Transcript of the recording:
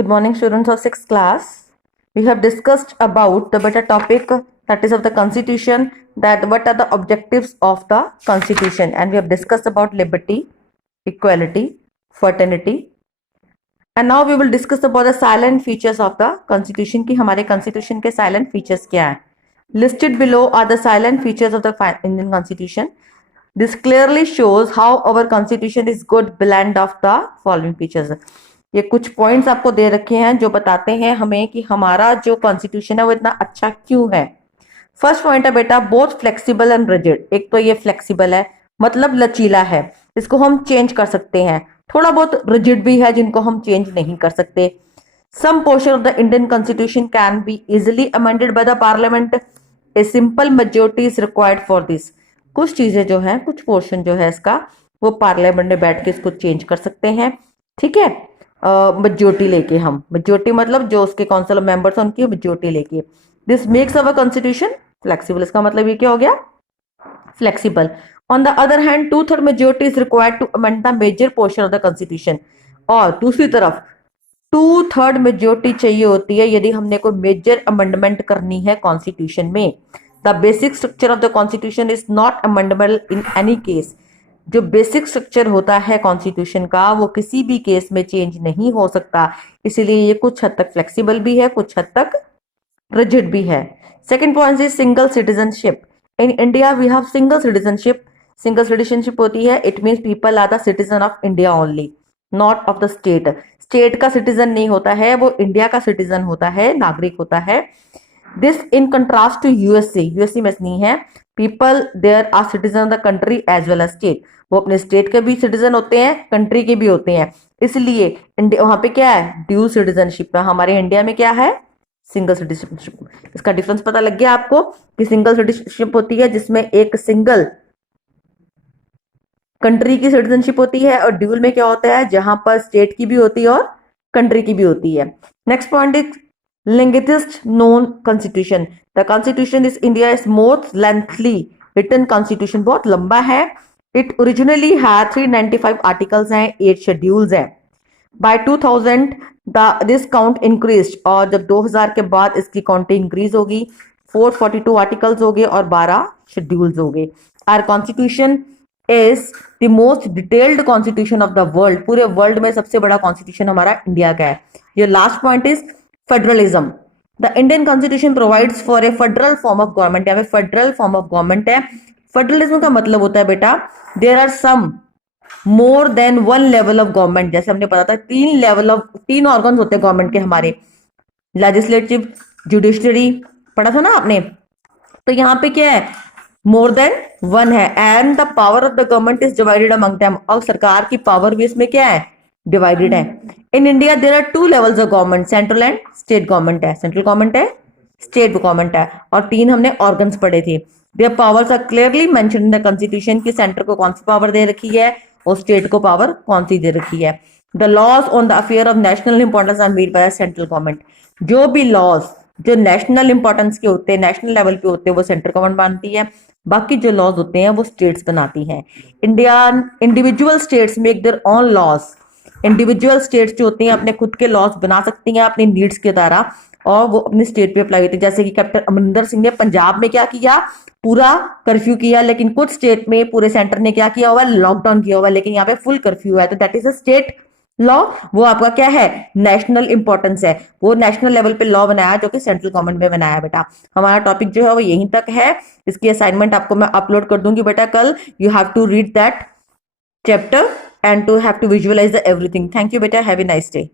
Good morning, students of 6th class. We have discussed about the better topic, that is of the constitution, that what are the objectives of the constitution, and we have discussed about liberty, equality, fraternity, and now we will discuss about the silent features of the constitution कि हमारे constitution के silent features क्या हैं. Listed below are the silent features of the Indian constitution. This clearly shows how our constitution is good blend of the following features. ये कुछ points आपको दे रखे हैं जो बताते हैं हमें कि हमारा जो कॉन्स्टिट्यूशन है वो इतना अच्छा क्यों है. फर्स्ट पॉइंट है बेटा बोथ फ्लेक्सिबल एंड रिजिड. एक तो ये फ्लेक्सिबल है मतलब लचीला है, इसको हम चेंज कर सकते हैं. थोड़ा बहुत रिजिड भी है जिनको हम चेंज नहीं कर सकते. Some portion of the Indian constitution can be easily amended by the parliament. A simple majority is required for this. कुछ चीजें जो है, कुछ पोर्शन जो है इसका, वो पार्लियामेंट में बैठ के इसको चेंज कर सकते हैं. ठीक है, मेजोरिटी लेके. हम मेजोरिटी मतलब जो उसके काउंसिल ऑफ मेंबर्स हैं उनकी मेजोरिटी लेके. This makes our constitution flexible. इसका मतलब ये क्या हो गया, flexible. On the other hand 2/3 majority is required to amend the major portion of the constitution. और दूसरी तरफ 2/3 मेजोरिटी चाहिए होती है यदि हमने कोई मेजर अमेंडमेंट करनी है कॉन्स्टिट्यूशन में. The basic structure of the constitution is not amendable in any case. जो बेसिक स्ट्रक्चर होता है कॉन्स्टिट्यूशन का वो किसी भी केस में चेंज नहीं हो सकता. इसीलिए ये कुछ हद तक फ्लेक्सिबल भी है, कुछ हद तक रिजिड भी है. Second point is single citizenship. In India we have single citizenship. Single citizenship होती है, it means people are the citizen of India only, not of the state. State का सिटीजन नहीं होता है, वो इंडिया का सिटीजन होता है, नागरिक होता है. This in contrast to USA. USA में नहीं है. People there are citizen of the country as well as state. वो अपने स्टेट के भी सिटीजन होते हैं, कंट्री के भी होते हैं. इसलिए वहां पे क्या है, ड्यूल सिटीजनशिप है. हमारे इंडिया में क्या है, सिंगल सिटीजनशिप. इसका डिफरेंस पता लग गया आपको कि सिंगल सिटीजनशिप होती है जिसमें एक सिंगल कंट्री की सिटीजनशिप होती है, और ड्यूल में क्या होता है जहां पर स्टेट की भी होती है और कंट्री की भी होती है. Next point is longest known constitution. The constitution is India's most lengthy written constitution. बहुत लंबा है. It originally had 395 articles हैं, 8 schedules हैं. By 2000 this count increased. और जब 2000 के बाद इसकी काउंटिंग इंक्रीज होगी, 442 आर्टिकल्स हो गए और 12 शेड्यूल्स हो गए. Our constitution is the most detailed constitution of the world. पूरे वर्ल्ड में सबसे बड़ा कॉन्स्टिट्यूशन हमारा इंडिया का है. ये last point is federalism. The Indian constitution provides for a federal form of government. यहाँ पे फेडरल फॉर्म ऑफ गवर्नमेंट है. फेडरलिज्म का मतलब होता है बेटा there are some more than one level of government. जैसे हमने पता था 3 ऑर्गन होते हैं गवर्नमेंट के हमारे, लेजिस्लेटिव, जुडिशरी, पढ़ा था ना आपने. तो यहाँ पे क्या है, मोर देन वन है. And the power of the government is divided among them. और सरकार की पावर भी इसमें क्या है, डिवाइडेड है. In India there are 2 levels of government, central and state government है. सेंट्रल गवर्नमेंट है, स्टेट गवर्नमेंट है. और 3 हमने ऑर्गन्स पढ़े थे. Their powers are clearly mentioned in the constitution की सेंटर को कौन सी पावर दे रखी है और स्टेट को पावर कौन सी दे रखी है. The laws on the affair of national importance are made by central government. जो भी लॉज जो नेशनल इंपॉर्टेंस के होते हैं, नेशनल लेवल पे होते हैं, वो सेंट्रल गवर्नमेंट बनाती है. बाकी जो लॉज होते हैं वो स्टेट्स बनाती हैं. Individual states make their own laws. Individual states जो होती हैं अपने खुद के लॉज बना सकती हैं अपनी नीड्स के द्वारा, और वो अपनी स्टेट पे अप्लाई होती है. जैसे कि कैप्टन अमरिंदर सिंह ने पंजाब में क्या किया, पूरा कर्फ्यू किया. लेकिन कुछ स्टेट में पूरे सेंटर ने क्या किया हुआ, लॉकडाउन किया हुआ. लेकिन यहाँ पे फुल कर्फ्यू है, तो that is a state law. वो आपका क्या है, नेशनल इंपॉर्टेंस है. वो नेशनल लेवल पे लॉ बनाया जो कि सेंट्रल गवर्नमेंट में बनाया. बेटा हमारा टॉपिक जो है वो यहीं तक है. इसकी असाइनमेंट आपको मैं अपलोड कर दूंगी बेटा कल. You have to read that chapter and to have to visualize the everything. Thank you beta, have a nice day.